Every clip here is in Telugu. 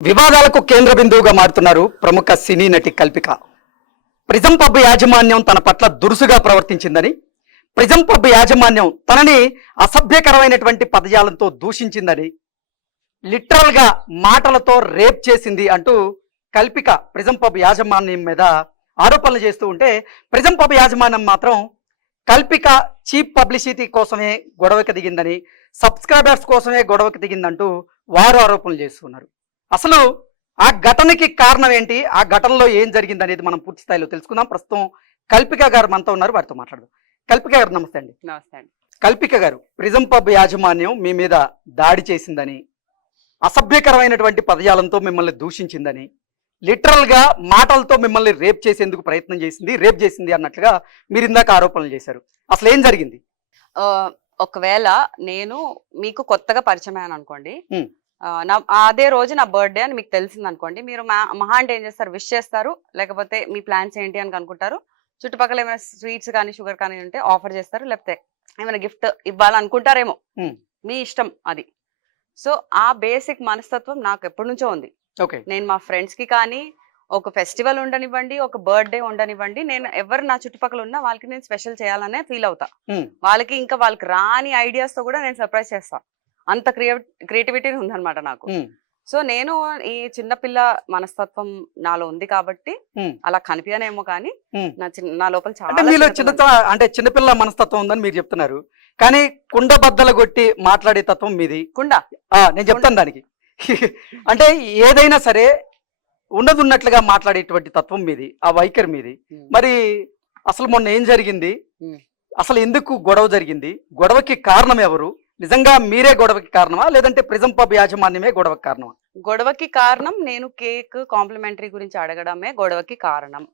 వివాదాలకు కేంద్ర బిందువుగా మారుతున్నారు ప్రముఖ సినీ నటి కల్పిక. ప్రిజం పబ్ యాజమాన్యం తన పట్ల దురుసుగా ప్రవర్తించిందని, ప్రిజం పబ్ యాజమాన్యం తనని అసభ్యకరమైనటువంటి పదజాలంతో దూషించిందని, లిటరల్ గా మాటలతో రేప్ చేసింది అంటూ కల్పిక ప్రిజం పబ్ యాజమాన్యం మీద ఆరోపణలు చేస్తూ ఉంటే, ప్రిజం పబ్ యాజమాన్యం మాత్రం కల్పిక చీప్ పబ్లిసిటీ కోసమే గొడవకి దిగిందని, సబ్స్క్రైబర్స్ కోసమే గొడవకి దిగిందంటూ వారు ఆరోపణలు చేస్తున్నారు. అసలు ఆ ఘటనకి కారణం ఏంటి, ఆ ఘటనలో ఏం జరిగింది అనేది మనం పూర్తి స్థాయిలో తెలుసుకుందాం. ప్రస్తుతం కల్పిక గారు మనతో ఉన్నారు, వారితో మాట్లాడదాం. కల్పిక గారు నమస్తే అండి. నమస్తే అండి. కల్పిక గారు, ప్రిజం పబ్ యాజమాన్యం మీ మీద దాడి చేసిందని, అసభ్యకరమైనటువంటి పదజాలంతో మిమ్మల్ని దూషించిందని, లిటరల్ గా మాటలతో మిమ్మల్ని రేప్ చేసేందుకు ప్రయత్నం చేసింది, రేప్ చేసింది అన్నట్లుగా మీరు ఇందాక ఆరోపణలు చేశారు. అసలు ఏం జరిగింది? ఒకవేళ నేను మీకు కొత్తగా పరిచయం అయ్యాను అనుకోండి, అదే రోజు నా బర్త్డే అని మీకు తెలిసింది అనుకోండి, మీరు మహా అంటే ఏం చేస్తారు, విష్ చేస్తారు, లేకపోతే మీ ప్లాన్స్ ఏంటి అని అనుకుంటారు. చుట్టుపక్కల ఏమైనా స్వీట్స్ కానీ షుగర్ కానీ ఉంటే ఆఫర్ చేస్తారు, లేకపోతే ఏమైనా గిఫ్ట్ ఇవ్వాలనుకుంటారేమో, మీ ఇష్టం అది. సో ఆ బేసిక్ మనస్తత్వం నాకు ఎప్పటి నుంచో ఉంది. నేను మా ఫ్రెండ్స్ కి కానీ ఒక ఫెస్టివల్ ఉండనివ్వండి, ఒక బర్త్డే ఉండనివ్వండి, నేను ఎవరు నా చుట్టుపక్కల ఉన్నా వాళ్ళకి నేను స్పెషల్ చేయాలనే ఫీల్ అవుతా. వాళ్ళకి ఇంకా వాళ్ళకి రాని ఐడియాస్ తో కూడా నేను సర్ప్రైజ్ చేస్తా. అంత క్రియేటివిటీ ఉందన్నమాట నాకు. సో నేను ఈ చిన్నపిల్ల మనస్తత్వం నాలో ఉంది కాబట్టి అలా కనిపించనేమో కానీ నా లోపల చాలా అంటే చిన్నపిల్ల మనస్తత్వం ఉందని మీరు చెప్తున్నారు, కానీ కుండ బద్దలు కొట్టి మాట్లాడే తత్వం మీది. కుండ నేను చెప్తాను దానికి. అంటే ఏదైనా సరే ఉన్నట్లుగా మాట్లాడేటువంటి తత్వం మీది, ఆ వైఖరి మీది. మరి అసలు మొన్న ఏం జరిగింది, అసలు ఎందుకు గొడవ జరిగింది, గొడవకి కారణం ఎవరు? నిజంగా మీరే గొడవకి కారణమా, లేదంటే ప్రిజం పబ్ యాజమాన్యమే గొడవకి కారణమా? గొడవకి కారణం నేను కేక్ కాంప్లిమెంటరీ గురించి అడగడమే గొడవకి కారణం.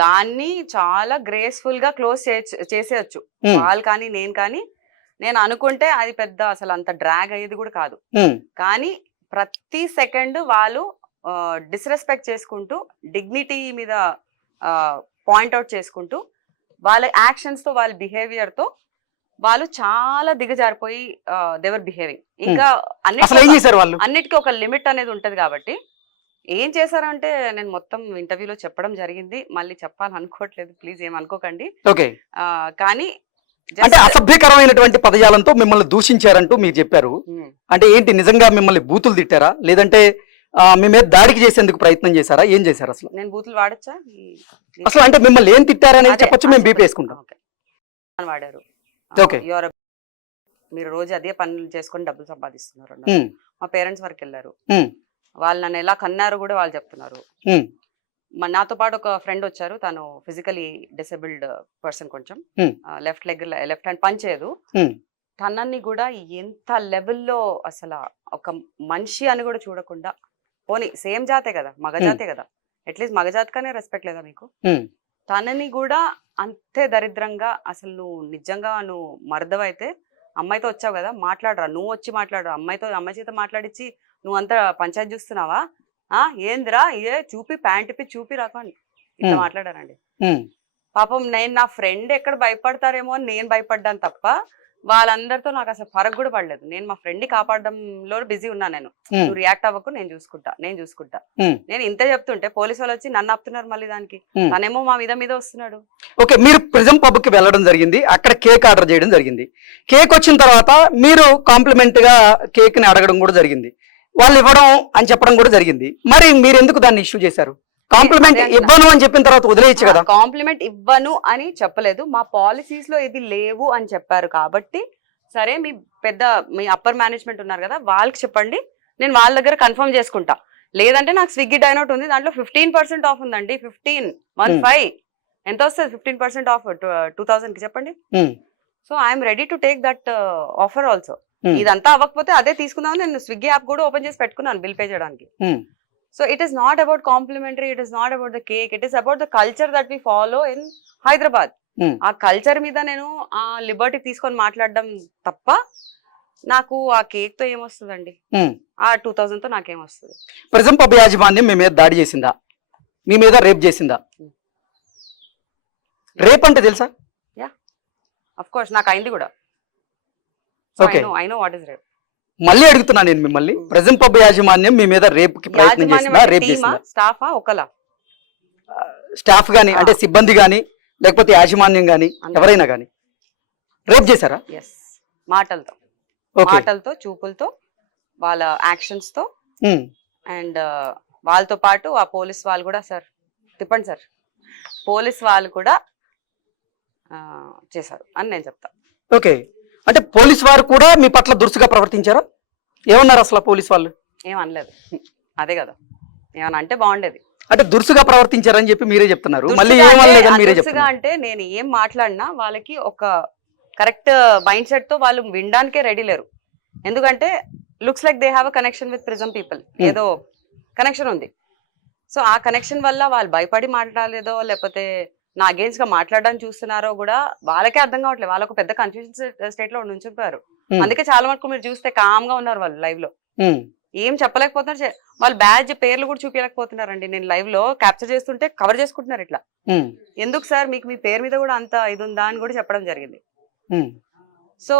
దాన్ని చాలా గ్రేస్ఫుల్ గా క్లోజ్ చేసేయచ్చు వాళ్ళు కానీ నేను కానీ. నేను అనుకుంటే అది పెద్ద అసలు అంత డ్రాగ్ అయ్యేది కూడా కాదు. కానీ ప్రతి సెకండ్ వాళ్ళు డిస్రెస్పెక్ట్ చేసుకుంటూ, డిగ్నిటీ మీద పాయింట్అవుట్ చేసుకుంటూ, వాళ్ళ యాక్షన్స్ తో వాళ్ళ బిహేవియర్ తో వాళ్ళు చాలా దిగజారిపోయి దేవర్ బిహేవింగ్. ఇంకా అన్నిటికీ ఒక లిమిట్ అనేది ఉంటది కాబట్టి ఏం చేశారంటే, నేను మొత్తం ఇంటర్వ్యూలో చెప్పడం జరిగింది, మళ్ళీ చెప్పాలనుకోవట్లేదు, ప్లీజ్ ఏమనుకోకండి. కానీ అంటే అసభ్యకరమైనటువంటి పదజాలంతో మిమ్మల్ని దూషించారంటూ మీరు చెప్పారు. అంటే ఏంటి, నిజంగా మిమ్మల్ని బూతులు తిట్టారా, లేదంటే మీ మీద దాడికి చేసేందుకు ప్రయత్నం చేశారా, ఏం చేశారు? అసలు నేను బూతులు వాడచ్చా అసలు? అంటే మిమ్మల్ని ఏం తిట్టారని చెప్పొచ్చు, మేము బీపీ వేసుకుంటాం. వాడారు, మీరు రోజు అదే పనులు చేసుకొని డబ్బులు సంపాదిస్తున్నారు. మా పేరెంట్స్ వరకు వెళ్ళారు, వాళ్ళు నన్ను ఎలా కన్నారు కూడా వాళ్ళు చెప్తున్నారు. నాతో పాటు ఒక ఫ్రెండ్ వచ్చారు, తను ఫిజికలీ డిసేబుల్డ్ పర్సన్, కొంచెం లెఫ్ట్ హ్యాండ్ పని చేయదు. తనని కూడా ఎంత లెవెల్లో అసలు ఒక మనిషి అని కూడా చూడకుండా, పోనీ సేమ్ జాతే కదా, మగజాతే కదా, అట్లీస్ట్ మగజాతికనే రెస్పెక్ట్ లేదా మీకు? తనని కూడా అంతే దరిద్రంగా, అసలు నువ్వు నిజంగా నువ్వు మర్దవైతే అమ్మాయితో వచ్చావు కదా, మాట్లాడరా, నువ్వు వచ్చి మాట్లాడరా, అమ్మాయి చేత మాట్లాడించి నువ్వు అంతా పంచాయతీ చూస్తున్నావా, ఏందిరా ఏ చూపి ప్యాంట్ ఇప్పి చూపి రాకండి, ఇట్లా మాట్లాడారండి. పాపం నేను నా ఫ్రెండ్ ఎక్కడ భయపడతారేమో అని నేను భయపడ్డాను తప్ప వాళ్ళందరితో నాకు అసలు ఫరక్ కూడా పడలేదు. నేను మా ఫ్రెండ్ ని కాపాడడంలో బిజీ ఉన్నా. నేను నువ్వు రియాక్ట్ అవ్వకు, నేను చూసుకుంటా. నేను ఇంతే చెప్తుంటే పోలీసు వాళ్ళు వచ్చి నన్ను ఆపుతున్నారు మళ్ళీ దానికి. తనేమో మా మీద వస్తున్నాడు. ఓకే, మీరు ప్రిజం పబ్ కి వెళ్ళడం జరిగింది, అక్కడ కేక్ ఆర్డర్ చేయడం జరిగింది. కేక్ వచ్చిన తర్వాత మీరు కాంప్లిమెంట్ గా కేక్ ని అడగడం కూడా జరిగింది, వాళ్ళు ఇవ్వడం అని చెప్పడం కూడా జరిగింది. మరి మీరు ఎందుకు దాన్ని ఇష్యూ చేశారు? కాంప్లిమెంట్ ఇవ్వను అని చెప్పిన తర్వాత వదిలేయచ్చు కదా. కాంప్లిమెంట్ ఇవ్వను అని చెప్పలేదు, మా పాలసీస్ లో ఇది లేవు అని చెప్పారు కాబట్టి, సరే మీ అప్పర్ మేనేజ్మెంట్ ఉన్నారు కదా, వాళ్ళకి చెప్పండి, నేను వాళ్ళ దగ్గర కన్ఫర్మ్ చేసుకుంటా. లేదంటే నాకు స్విగ్గీ డైనౌట్ ఉంది, దాంట్లో 15% ఆఫ్ ఉందండి. 15 ఎంత వస్తుంది? 15% ఆఫ్ 2000 కి చెప్పండి. So I'm ready to take that offer also. ఇదంతా అవ్వకపోతే అదే తీసుకుందామని నేను స్విగ్గీ యాప్ కూడా ఓపెన్ చేసి పెట్టుకున్నాను బిల్ పే చేయడానికి. So it is not about complimentary, it is not about the cake, it is about the culture that we follow in Hyderabad. ఆ కల్చర్ మీద నేను ఆ లిబర్టీ తీసుకొని మాట్లాడడం తప్ప నాకు ఆ కేక్ తో ఏమొస్తుందండి, ఆ 2000 తో నాకేమొస్తుంది? ప్రిజం పబ్ యాజమాన్యం మీ మీద దాడి చేసిందా, మీ మీద రేప్ చేసిందా? రేప్ అంటే తెలుసా? యా, ఆఫ్ కోర్స్ నాకు అయింది కూడా. I know what is rape. మళ్ళీ అడుగుతున్నా నేను మిమ్మల్ని, ప్రిజం పబ్ యాజమాన్యం మీ మీద రేపుకి ప్రయత్నం చేసిందా, రేప్ చేసిందా? స్టాఫా ఒకలా స్టాఫ్ గానీ అంటే సిబ్బంది గానీ లేకపోతే యాజమాన్యం గానీ ఎవరైనా గానీ రేప్ చేశారా? ఎస్, మాటలతో ఓకే. మాటలతో చూపులతో వాళ్ళ యాక్షన్స్ తో అండ్ వాళ్ళతో పాటు ఆ పోలీస్ వాళ్ళు కూడా, సార్ తిప్పండి సార్, పోలీస్ వాళ్ళు కూడా చేశారు అని నేను చెప్తా. ఓకే, అంటే పోలీస్ వారు కూడా మీ పట్ల దురుసుగా ప్రవర్తించారా? ఏమన్నారు అసలు పోలీస్ వాళ్ళు? ఏమనలేదు, అదే కదా, ఏమన్నా అంటే బాగుండేది. అంటే దురుసుగా ప్రవర్తించారని చెప్పి మీరే చెప్తున్నారు, మళ్ళీ దురుసుగా ఏమనలేదని అంటే- మీరే దురుసుగా చెప్తున్నారు. అంటే నేను ఏం మాట్లాడినా వాళ్ళకి ఒక కరెక్ట్ మైండ్ సెట్ తో వాళ్ళు వినడానికే రెడీ లేరు. ఎందుకంటే looks like they have a connection with prism people, ఏదో కనెక్షన్ ఉంది. సో ఆ కనెక్షన్ వల్ల వాళ్ళు భయపడి మాట్లాడలేదో లేకపోతే నా అగేన్స్ట్ గా మాట్లాడడానికి చూస్తున్నారో కూడా వాళ్ళకే అర్థం కావట్లేదు. వాళ్ళకు పెద్ద కన్ఫ్యూజన్ స్టేట్ లో ఉంచిపోయారు. అందుకే చాలా మటుకు మీరు చూస్తే కామ్ గా ఉన్నారు వాళ్ళు లైవ్ లో, ఏం చెప్పలేకపోతున్నారు. వాళ్ళు బ్యాడ్జ్ పేర్లు కూడా చూపించలేకపోతున్నారండి. నేను లైవ్ లో క్యాప్చర్ చేస్తుంటే కవర్ చేసుకుంటున్నారు ఇట్లా. ఎందుకు సార్ మీకు మీ పేరు మీద కూడా అంత ఇది ఉందా అని కూడా చెప్పడం జరిగింది. సో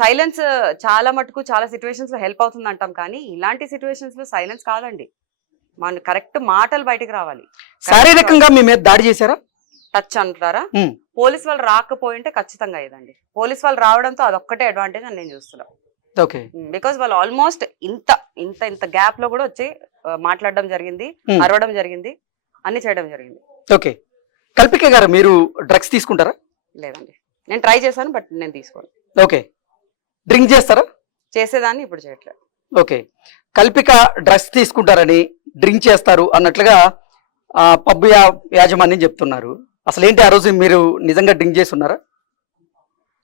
సైలెన్స్ చాలా మటుకు చాలా సిచ్యువేషన్స్ లో హెల్ప్ అవుతుంది అంటాం, కానీ ఇలాంటి సిచ్యువేషన్స్ లో సైలెన్స్ కాదండి, మన కరెక్ట్ మాటలు బయటికి రావాలి. శారీరకంగా మీ మీద దాడి చేశారా? టచ్ అంటారా? పోలీస్ వాళ్ళు రాకపోయింటే ఖచ్చితంగా అయ్యేదండి. పోలీస్ వాళ్ళు రావడంతో అదొక్కటే అడ్వాంటేజ్ అని నేను చూస్తున్నాను. ఓకే, బికాస్ వాళ్ళు ఆల్మోస్ట్ ఇంత ఇంత ఇంత గ్యాప్ లో కూడా వచ్చి మాట్లాడడం జరిగింది, అరవడం జరిగింది, అన్ని చేయడం జరిగింది. ఓకే, కల్పిక గారు మీరు డ్రగ్స్ తీసుకుంటారా? లేదండి, నేను ట్రై చేశాను బట్ నేను తీసుకోను. ఓకే, డ్రింక్ చేస్తారా? చేసేదాన్ని, ఇప్పుడు చేయట్లేదు. ఓకే, కల్పిక డ్రగ్స్ తీసుకుంటారని, డ్రింక్ చేస్తారు అన్నట్లుగా పబ్ యాజమాన్యం చెప్తున్నారు. అసలు ఏంటి, ఆ రోజు మీరు నిజంగా డ్రింక్ చేసి ఉన్నారా?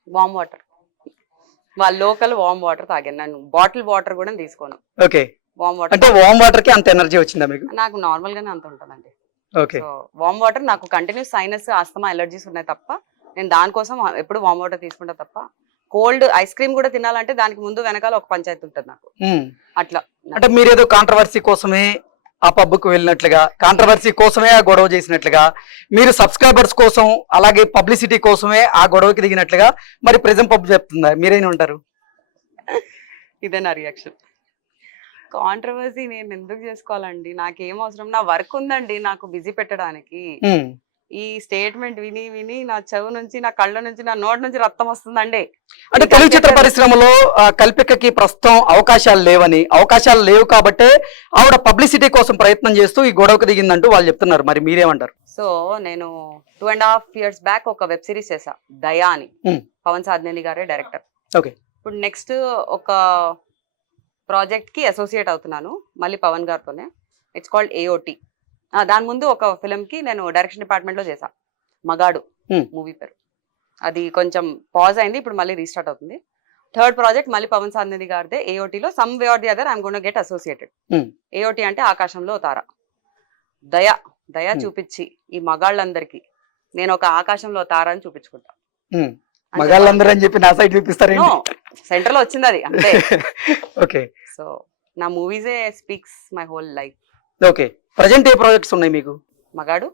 వామ్ వాటర్, వాళ్ళ లోకల్ వామ్ వాటర్ తాగాను. నేను బాటిల్ వాటర్ కూడా తీసుకోను. ఓకే, వామ్ వాటర్ అంటే వామ్ వాటర్ కి అంత ఎనర్జీ వచ్చిందా మీకు? నాకు నార్మల్ గానే అంత ఉంటుందండి. ఓకే, సో వామ్ వాటర్, నాకు కంటిన్యూస్ సైనస్ ఆస్తమా ఎలర్జీస్ ఉన్నాయి తప్ప నేను దానికోసం ఎప్పుడు వామ్ వాటర్ తీసుకుంటా తప్ప. కోల్డ్ ఐస్ క్రీమ్ కూడా తినాలంటే దానికి ముందు వెనకాల ఒక పంచాయతీ ఉంటుంది నాకు. అట్లా అంటే మీరేదో కాంట్రవర్సీ కోసమే ఆ పబ్కు వెళ్ళినట్లుగా, కాంట్రవర్సీ కోసమే ఆ గొడవ చేసినట్లుగా, మీరు సబ్స్క్రైబర్స్ కోసం అలాగే పబ్లిసిటీ కోసమే ఆ గొడవకి దిగినట్లుగా మరి ప్రిజం పబ్ చెప్తుందా, మీరేనా ఉంటారు? ఇదే నా రియాక్షన్. కాంట్రవర్సీ నేను ఎందుకు చేసుకోవాలండి, నాకేం అవసరం, నా వర్క్ ఉందండి నాకు బిజీ పెట్టడానికి. ఈ స్టేట్మెంట్ విని విని నా చెవు నుంచి, నా కళ్ళ నుంచి, నా నోటి నుంచి రక్తం వస్తుందండి. అంటే తెలుగు చిత్ర పరిశ్రమలో కల్పికకి ప్రస్తుతం అవకాశాలు లేవని, అవకాశాలు లేవు కాబట్టే ఆవిడ పబ్లిసిటీ కోసం ప్రయత్నం చేస్తూ ఈ గొడవకు దిగిందంటూ వాళ్ళు చెప్తున్నారు, మరి మీరేమంటారు? సో నేను 2.5 years బ్యాక్ ఒక వెబ్ సిరీస్ చేసా, దయా అని. పవన్ సాధనేని గారే డైరెక్టర్. ఓకే, ఇప్పుడు నెక్స్ట్ ఒక ప్రాజెక్ట్ కి అసోసియేట్ అవుతున్నాను మళ్ళీ పవన్ గారితోనే. It's called AOT. దాని ముందు ఒక ఫిల్మ్ కి నేను డైరెక్షన్ డిపార్ట్మెంట్ లో చేసా, మగాడు మూవీ పేరు. అది కొంచెం పాజ్ అయింది, ఇప్పుడు మళ్ళీ రీస్టార్ట్ అవుతుంది. థర్డ్ ప్రాజెక్ట్ మళ్ళీ పవన్ సాధనేని గారిదే AOT లో. Some way are the other I'm gonna get associated. AOT అంటే ఆకాశంలో తార. దయ చూపించి ఈ మగాళ్ళందరికీ నేను ఒక ఆకాశంలో తార అని చూపించుకుంటా. మగాళ్ళందరూ అని చెప్పి నా సైడ్ చూపిస్తారు, సెంటర్ లో వచ్చింది అది అంతే. ఓకే, సో నా మూవీసే speaks my whole life. Okay, present ఏ ప్రాజెక్ట్స్ ఉన్నాయి మీకు? మగాడు,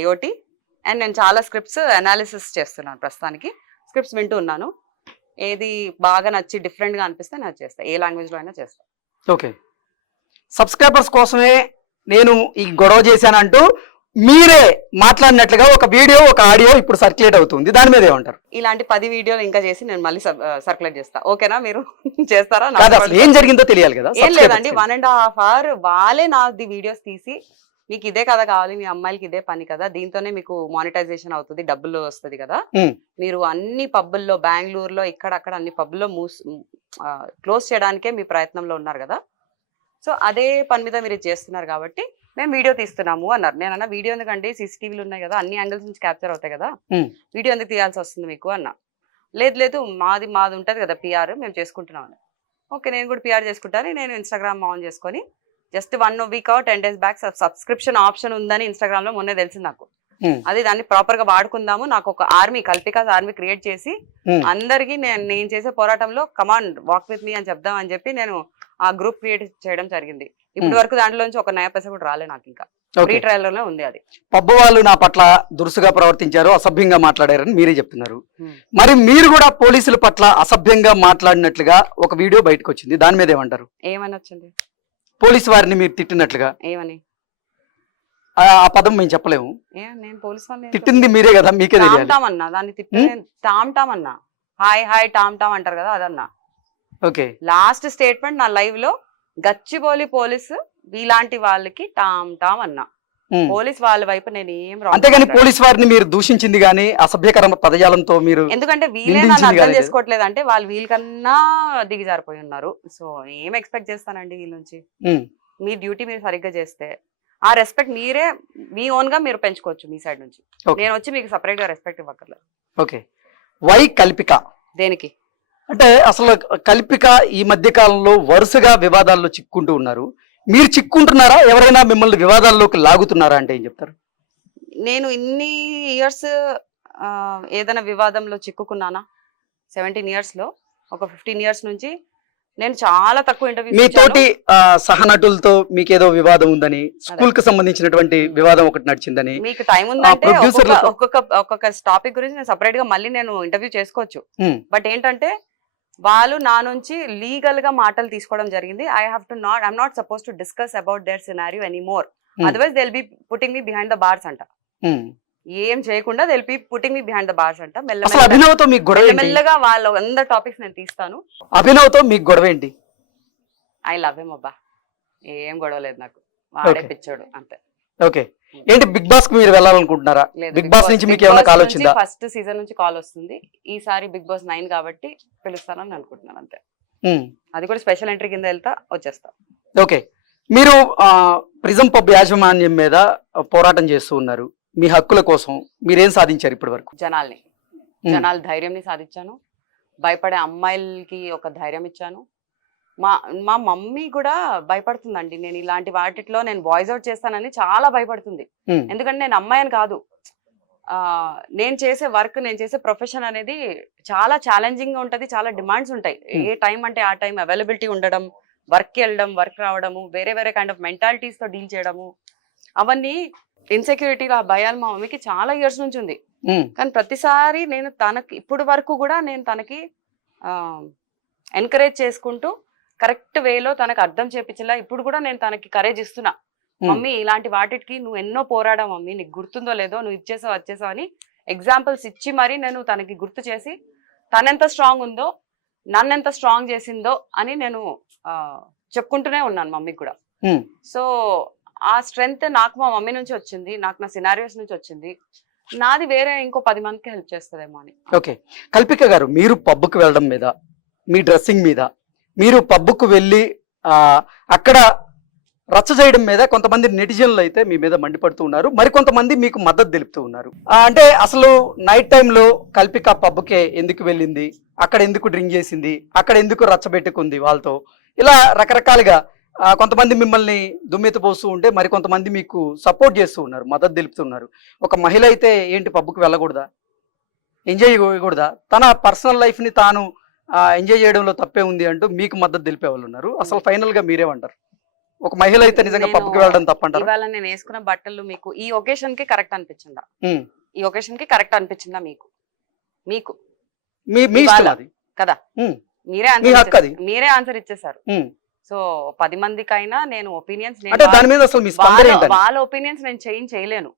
AOT, అండ్ నేను చాలా స్క్రిప్ట్స్ అనాలిసిస్ చేస్తున్నాను ప్రస్తుతానికి. స్క్రిప్ట్స్ వింటూ ఉన్నాను, ఏది బాగా నచ్చి డిఫరెంట్ గా అనిపిస్తే నేను చేస్తా, ఏ లాంగ్వేజ్ లో అయినా చేస్తా. ఓకే, సబ్స్క్రైబర్స్ కోసమే నేను ఈ గొడవ చేశానంటూ మీరే మాట్లాడినట్లుగా ఒక వీడియో, ఒక ఆడియో ఇప్పుడు సర్క్యులేట్ అవుతుంది, దాని మీద ఏమంటారు? ఇలాంటి 10 వీడియోలు ఇంకా చేసి నేను మళ్ళీ సర్క్యులేట్ చేస్తా. ఓకేనా, మీరు చేస్తారా? అసలు ఏం జరిగిందో తెలియాలి కదా. ఏం లేదండి, 1.5 hour వాళ్ళే నాది వీడియోస్ తీసి, మీకు ఇదే కదా కావాలి, మీ అమ్మాయిలకి ఇదే పని కదా, దీంతోనే మీకు మానిటైజేషన్ అవుతుంది, డబ్బులు వస్తుంది కదా, మీరు అన్ని పబ్బుల్లో బెంగళూరులో ఇక్కడ అక్కడ అన్ని పబ్బుల్లో క్లోజ్ చేయడానికే మీ ప్రయత్నంలో ఉన్నారు కదా. సో అదే పని మీద మీరు చేస్తున్నారు కాబట్టి మేము వీడియో తీస్తున్నాము అన్నారు. నేను అన్న వీడియో ఎందుకంటే CCTVలు ఉన్నాయి కదా, అన్ని యాంగిల్స్ నుంచి క్యాప్చర్ అవుతాయి కదా, వీడియో ఎందుకు తీయాల్సి వస్తుంది మీకు అన్న. లేదు మాది ఉంటుంది కదా PR, మేము చేసుకుంటున్నాం అని. ఓకే, నేను కూడా PR చేసుకుంటాను. నేను ఇన్స్టాగ్రామ్ ఆన్ చేసుకొని just 1 week or 10 days back subscription option ఉందని ఇన్స్టాగ్రామ్ లో మొన్నే తెలిసింది నాకు. అది దాన్ని ప్రాపర్ గా వాడుకుందాము, నాకు ఒక ఆర్మీ, కల్పికాస్ ఆర్మీ క్రియేట్ చేసి అందరికి నేను చేసే పోరాటంలో కమాండ్ వాక్ విత్ మీ అని చెప్దాం అని చెప్పి నేను ఆ గ్రూప్ క్రియేట్ చేయడం జరిగింది. ఇప్పటి వరకు దాంట్లో నుంచి ఒక నయా పైసా కూడా రాలే నాకు ఇంకా. ప్రీ ట్రయల్ లో ఉంది అది. పబ్బు వాళ్ళు నా పట్ల దురుసుగా ప్రవర్తించారు, అసభ్యంగా మాట్లాడారని మీరే చెప్తున్నారు. మరి మీరు కూడా పోలీసుల పట్ల అసభ్యంగా మాట్లాడినట్లుగా ఒక వీడియో బయటకు వచ్చింది, దాని మీద ఏమంటారు? ఏమని వచ్చింది? పోలీసు వారిని మీరు తిట్టినట్లుగా. ఏమని? ఆ పదం మేము చెప్పలేము. నేను పోలీసు వాళ్ళని తిట్టింది మీరే కదా, మీకే తెలియాలి. టామ్ అన్నా, దాన్ని తిట్టి టామ్ అన్నా, హాయ్ హాయ్ టామ్ అంటారు కదా అదన్నా. ఓకే, లాస్ట్ స్టేట్మెంట్ నా లైవ్ లో గచ్చిబౌలి పోలీసు ఇలాంటి వాళ్ళకి టామ్ అన్నా. పోలీస్ వాళ్ళ వైపు నేను ఏం అంతేగాని పోలీస్ వారిని మీరు దూషించింది గానీ అసభ్యకరమైన పదజాలంతో మీరు, ఎందుకంటే వీళ్ళే నన్ను అర్థం చేసుకోవట్లేదు అంటే వాళ్ళు వీళ్ళకన్నా దిగజారిపోయి ఉన్నారు. సో ఏం ఎక్స్పెక్ట్ చేస్తానండి వీళ్ళ నుంచి? మీ డ్యూటీ మీరు సరిగ్గా చేస్తే ఆ రెస్పెక్ట్ మీరే మీ ఓన్ గా మీరు పెంచుకోవచ్చు మీ సైడ్ నుంచి. నేను వచ్చి మీకు సపరేట్ గా రెస్పెక్ట్ ఇవ్వక్కర్లేదు. Okay, why Kalpika? దేనికి అంటే అసలు కల్పిక ఈ మధ్య కాలంలో వరుసగా వివాదాల్లో చిక్కుంటూ ఉన్నారు. మీరు చిక్కుంటున్నారా? ఎవరైనా మిమ్మల్ని వివాదాల్లోకి లాగుతున్నారా అంటే ఏం చెప్తారు? నేను ఇన్ని ఇయర్స్ ఏదైనా వివాదంలో చిక్కుకున్నానా? 17 years లో ఒక 15 years నుంచి నేను చాలా తక్కువ ఇంటర్వ్యూస్. మీతోటి సహనటులతో మీకేదో వివాదం ఉందని, స్కూల్ కి సంబంధించినటువంటి వివాదం ఒకటి నడిచిందని. మీకు టైం ఉందంటే ఒక్కొక్క టాపిక్ గురించి నేను సపరేట్ గా మళ్ళీ నేను ఇంటర్వ్యూ చేసుకోవచ్చు. బట్ ఏంటంటే వాళ్ళు నా నుంచి లీగల్ గా మాటలు తీసుకోవడం జరిగింది. I'm not suppose to discuss about their scenario anymore, otherwise they will be putting me behind the bars అంట. ఏం చేయకుండా they will be putting me behind the bars అంట. అభినవ్తో మీకు గొడవ ఏంటి? మెల్లగా వాళ్ళ అందరు టాపిక్స్ నేను తీస్తాను. అభినవ్తో మీకు గొడవ ఏంటి? ఐ లవ్ హిమ్ అబ్బా, ఏం గొడవ లేదు నాకు, వాడే పిచ్చోడు అంతే. ఓకే, ఏంటి బిగ్ బాస్ కి మీరు వెళ్ళాలనుకుంటున్నారా? బిగ్ బాస్ నుంచి మీకు ఏమైనా కాల్ వచ్చిందా? ఫస్ట్ సీజన్ నుంచి కాల్ వస్తుంది. ఈసారి బిగ్ బాస్ 9 కాబట్టి పిలుస్తానని అనుకుంటున్నాను అంతే. అది కూడా స్పెషల్ ఎంట్రీ కింద వెళ్తా, వచ్చేస్తా. ఓకే, మీరు ప్రిజం పబ్ యాజమాన్యం మీద పోరాటం చేస్తూ ఉన్నారు. మీ హక్కుల కోసం మీరేం సాధించారు ఇప్పటి వరకు? జనాల ధైర్యంని సాధించాను. భయపడే అమ్మాయిలకి ఒక ధైర్యం ఇచ్చాను. మా మమ్మీ కూడా భయపడుతుందండి. నేను ఇలాంటి వాటిలో నేను వాయిస్ అవుట్ చేస్తానని చాలా భయపడుతుంది. ఎందుకంటే నేను అమ్మాయిని కాదు, నేను చేసే వర్క్, నేను చేసే ప్రొఫెషన్ అనేది చాలా ఛాలెంజింగ్ గా ఉంటది, చాలా డిమాండ్స్ ఉంటాయి. ఏ టైం అంటే ఆ టైం అవైలబిలిటీ ఉండడం, వర్క్ వెళ్ళడం, వర్క్ రావడము, వేరే వేరే కైండ్ ఆఫ్ మెంటాలిటీస్ తో డీల్ చేయడము, అవన్నీ ఇన్సెక్యూరిటీగా భయాలు మా మమ్మీకి చాలా ఇయర్స్ నుంచి ఉంది. కానీ ప్రతిసారి నేను తనకి ఇప్పుడు వరకు కూడా నేను తనకి ఎంకరేజ్ చేసుకుంటూ కరెక్ట్ వేలో తనకు అర్థం చేపించేలా ఇప్పుడు కూడా నేను తనకి కరేజ్ ఇస్తున్నా. మమ్మీ ఇలాంటి వాటికి నువ్వు ఎన్నో పోరాడావు మమ్మీ, నీకు గుర్తుందో లేదో, నువ్వు ఇచ్చేసావు వచ్చేసావు అని ఎగ్జాంపుల్స్ ఇచ్చి మరి నేను తనకి గుర్తు చేసి తనెంత స్ట్రాంగ్ ఉందో, నన్నెంత స్ట్రాంగ్ చేసిందో అని నేను చెప్పుకుంటూనే ఉన్నాను మమ్మీకి కూడా. సో ఆ స్ట్రెంగ్త్ నాకు మా మమ్మీ నుంచి వచ్చింది, నాకు నా సినారియోస్ నుంచి వచ్చింది. నాది వేరే ఇంకో 10 మందికి హెల్ప్ చేస్తుందేమో అని. ఓకే, కల్పిక గారు, మీరు పబ్కి వెళ్ళడం మీద, మీ డ్రెస్సింగ్ మీద, మీరు పబ్కు వెళ్ళి అక్కడ రచ్చ చేయడం మీద కొంతమంది నెటిజన్లు అయితే మీ మీద మండిపడుతూ ఉన్నారు, మరికొంతమంది మీకు మద్దతు తెలుపుతూ ఉన్నారు. అంటే అసలు నైట్ టైంలో కల్పిక పబ్కే ఎందుకు వెళ్ళింది, అక్కడ ఎందుకు డ్రింక్ చేసింది, అక్కడ ఎందుకు రచ్చబెట్టుకుంది వాళ్ళతో, ఇలా రకరకాలుగా కొంతమంది మిమ్మల్ని దుమ్మెత్తిపోస్తూ ఉంటే మరికొంతమంది మీకు సపోర్ట్ చేస్తూ ఉన్నారు, మద్దతు తెలుపుతున్నారు. ఒక మహిళ అయితే ఏంటి పబ్కు వెళ్ళకూడదా, ఎంజాయ్ చేయకూడదా, తన పర్సనల్ లైఫ్ని తాను ఎంజాయ్ చేయడంలో తప్పే ఉంది అంటూ మీకు మద్దతు తెలిపే వాళ్ళు ఉన్నారు. అసలు ఫైనల్ గా మీరేమంటారు? ఒక మహిళ అయితే నిజంగా పబ్కి వెళ్ళడం తప్పంటారు? ఇవాళ నేను వేసుకున్న బట్టలు మీకు ఈ ఒకేషన్ కి కరెక్ట్ అనిపించిందా? ఈ ఒకేషన్ కి కరెక్ట్ అనిపించిందా మీకు? మీకు మీ ఇష్టం అది కదా, మీరే ఆన్సర్ ఇచ్చేసారు. సో 10 మందికైనా నేను ఒపీనియన్స్, వాళ్ళ ఒపీనియన్స్ నేను చేంజ్ చేయలేను.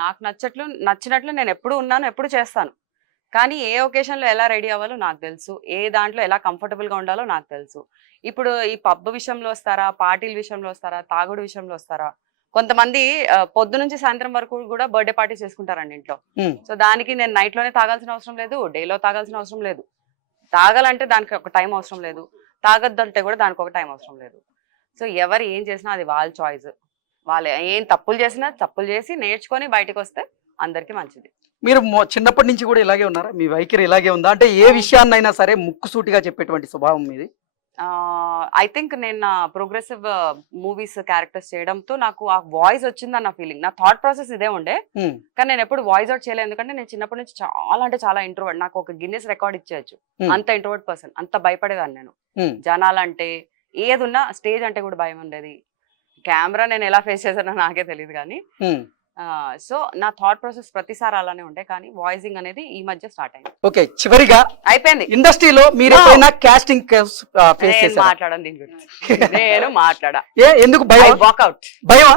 నాకు నచ్చినట్లు నేను ఎప్పుడు ఉన్నాను, ఎప్పుడు చేస్తాను. కానీ ఏ ఒకేషన్ లో ఎలా రెడీ అవ్వాలో నాకు తెలుసు, ఏ దాంట్లో ఎలా కంఫర్టబుల్ గా ఉండాలో నాకు తెలుసు. ఇప్పుడు ఈ పబ్ విషయంలో వస్తారా, పార్టీల విషయంలో వస్తారా, తాగుడు విషయంలో వస్తారా? కొంతమంది పొద్దు నుంచి సాయంత్రం వరకు కూడా బర్త్డే పార్టీ చేసుకుంటారండి ఇంట్లో. సో దానికి నేను నైట్ లోనే తాగాల్సిన అవసరం లేదు, డేలో తాగాల్సిన అవసరం లేదు. తాగాలంటే దానికి ఒక టైం అవసరం లేదు, తాగొద్దంటే కూడా దానికి ఒక టైం అవసరం లేదు. సో ఎవరు ఏం చేసినా అది వాళ్ళ చాయిస్. వాళ్ళు ఏం తప్పులు చేసినా తప్పులు చేసి నేర్చుకొని బయటకు వస్తే అందరికి మంచిది. మీరు చిన్నప్పటి నుంచి కూడా ఇలాగే ఉన్నారా? మీ వైఖరి ఇలాగే ఉందా? అంటే ఏ విషయాన్నైనా సరే ముక్కుసూటిగా చెప్పేటువంటి స్వభావం మీది? ఐ థింక్ నేను నా ప్రోగ్రెసివ్ మూవీస్ క్యారెక్టర్స్ చేయడంతో నాకు ఆ వాయిస్ వచ్చిందన్న ఫీలింగ్. నా థాట్ ప్రాసెస్ ఇదే ఉండే, కానీ నేను ఎప్పుడు వాయిస్ అవుట్ చేయలేదు. ఎందుకంటే నేను చిన్నప్పటి నుంచి చాలా అంటే చాలా ఇంట్రోవర్ట్. నాకు ఒక గిన్నెస్ రికార్డ్ ఇచ్చేయచ్చు, అంత ఇంట్రోవర్ట్ పర్సన్, అంత భయపడేదాన్ని నేను. జనాలంటే ఏదున్నా, స్టేజ్ అంటే కూడా భయం ఉండేది. కెమెరా నేను ఎలా ఫేస్ చేశానో నాకే తెలియదు కానీ సో నా థాట్ ప్రాసెస్ ప్రతిసారి అలానే ఉండే కానీ వాయిసింగ్ అనేది ఈ మధ్య స్టార్ట్ అయింది. ఓకే, చివరిగా అయిపోయింది. ఇండస్ట్రీలో మీరు ఎప్పుడైనా కాస్టింగ్ ఫేస్ నేను చేశారా? మాట్లాడను దీని గురించి. నేను మాట్లాడా. ఎందుకు భయం? వాకౌట్. భయమా?